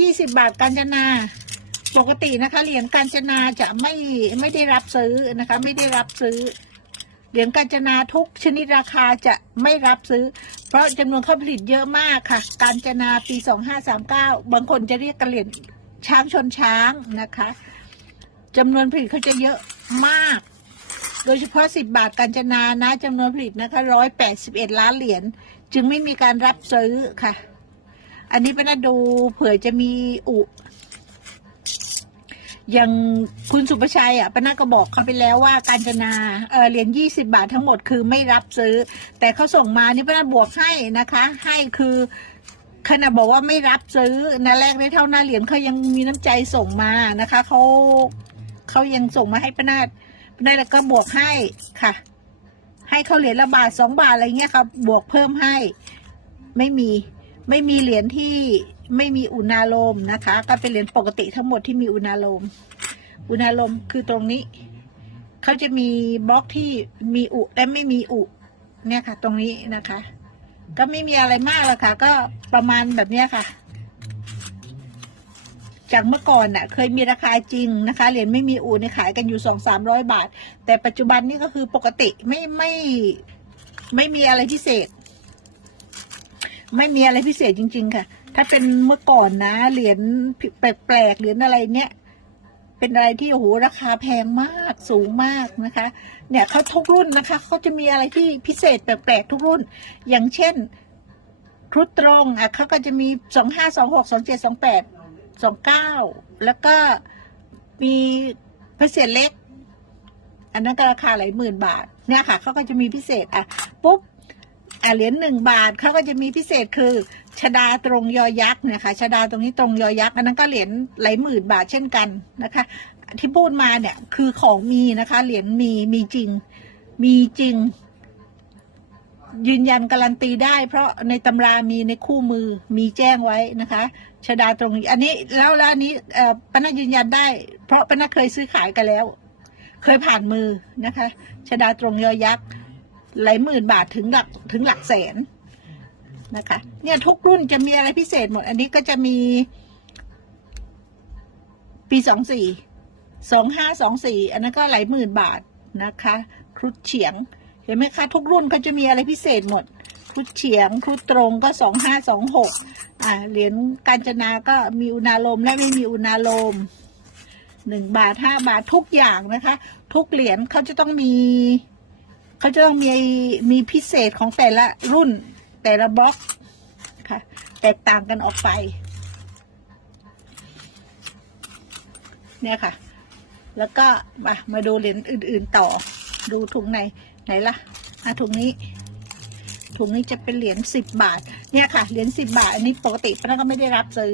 ยี่สิบบาทกาญจนา ปกตินะคะ เหรียญกาญจนาจะไม่ไม่ได้รับซื้อนะคะ ไม่ได้รับซื้อ เหรียญกาญจนาทุกชนิดราคาจะไม่รับซื้อ เพราะจำนวนเข้าผลิตเยอะมากค่ะ กาญจนาปีสองห้าสามเก้าบางคนจะเรียกกันเหรียญช้างชนช้างนะคะจำนวนผลิตเขาจะเยอะมาก โดยเฉพาะสิบบาทกาญจนานะจำนวนผลิตนะคะร้อยแปดสิบเอ็ดล้านเหรียญจึงไม่มีการรับซื้อค่ะ อันนี้เป็นดูเผื่อจะมีอุอย่างคุณสุประชัยอะป้านาก็บอกเขาไปแล้วว่าการจนาเออเหรียญยี่สิบาททั้งหมดคือไม่รับซื้อ แต่เขาส่งมานี่ป้านาบวกให้นะคะ ให้คือขณะบอกว่าไม่รับซื้อนะแรกได้เท่าหน้าเหรียญเขายังมีน้ำใจส่งมานะคะเขาเขายังส่งมาให้ป้านาป้านาแล้วก็บวกให้ค่ะ ให้เขาเหรียญละบาทสองบาทอะไรเงี้ยค่ะบวกเพิ่มให้ ไม่มี ไม่มีเหรียญที่ไม่มีอุณาโลมนะคะ ก็เป็นเหรียญปกติทั้งหมดที่มีอุณาโลม อุณาโลมคือตรงนี้ เขาจะมีบล็อกที่มีอุและไม่มีอุ เนี่ยค่ะ ตรงนี้นะคะ ก็ไม่มีอะไรมากหรอกค่ะ ก็ประมาณแบบเนี้ยค่ะ จากเมื่อก่อนน่ะ เคยมีราคาจริงนะคะ เหรียญไม่มีอุเนี่ยขายกันอยู่สองสามร้อยบาท แต่ปัจจุบันนี่ก็คือปกติไม่ไม่ไม่มีอะไรพิเศษ ไม่มีอะไรพิเศษจริง ๆ ค่ะ ถ้าเป็นเมื่อก่อนนะ เหรียญแปลกๆเหรียญอะไรเนี่ยเป็นอะไรที่โอ้โหราคาแพงมากสูงมากนะคะ เนี่ยเขาทุกรุ่นนะคะเขาจะมีอะไรที่พิเศษแปลกๆทุกรุ่น อย่างเช่นครุฑตรงอะเขาก็จะมีสองห้าสองหกสองเจ็ดสองแปดสองเก้าแล้วก็มีพิเศษเล็ก อันนั้นก็ราคาหลายหมื่นบาทเนี่ยค่ะเขาก็จะมีพิเศษอะปุ๊บ อะเหรียญหนึ่งบาทเขาก็จะมีพิเศษคือชดาตรงยอยักษ์เนะคะชดาตรงนี้ตรงยอยักษ์อันนั้นก็เหรียญหลายหมื่นบาทเช่นกันนะคะ ที่พูดมาเนี่ยคือของมีนะคะเหรียญมีมีจริง มีจริง ยืนยันการันตีได้ เพราะในตำรามีในคู่มือมีแจ้งไว้นะคะชดาตรงอันนี้แล้วแล้วอันนี้เอ่อปนัญยืนยันได้ เพราะปนัญเคยซื้อขายกันแล้ว เคยผ่านมือนะคะชดาตรงยอยักษ์ หลายหมื่นบาทถึงหลักถึงหลักแสนนะคะ เนี่ยทุกรุ่นจะมีอะไรพิเศษหมด อันนี้ก็จะมี ปีสองสี่สองห้าสองสี่อันนั้นก็หลายหมื่นบาทนะคะ ครุฑเฉียง เห็นไหมคะ ทุกรุ่นเขาจะมีอะไรพิเศษหมด ครุฑเฉียง ครุฑตรงก็สองห้าสองหกอ่าเหรียญกาญจนาก็มีอุณาโลมและไม่มีอุณาโลมหนึ่งบาทห้าบาททุกอย่างนะคะ ทุกเหรียญเขาจะต้องมี เขาจะต้องมีมีพิเศษของแต่ละรุ่นแต่ละบล็อกค่ะ แตกต่างกันออกไป เนี่ยค่ะ แล้วก็มามาดูเหรียญอื่น ๆต่อ ดูถุงในไหนล่ะอะถุงนี้ถุงนี้จะเป็นเหรียญสิบบาท เนี่ยค่ะ เหรียญสิบบาท อันนี้ปกติป้าก็ไม่ได้รับซื้อ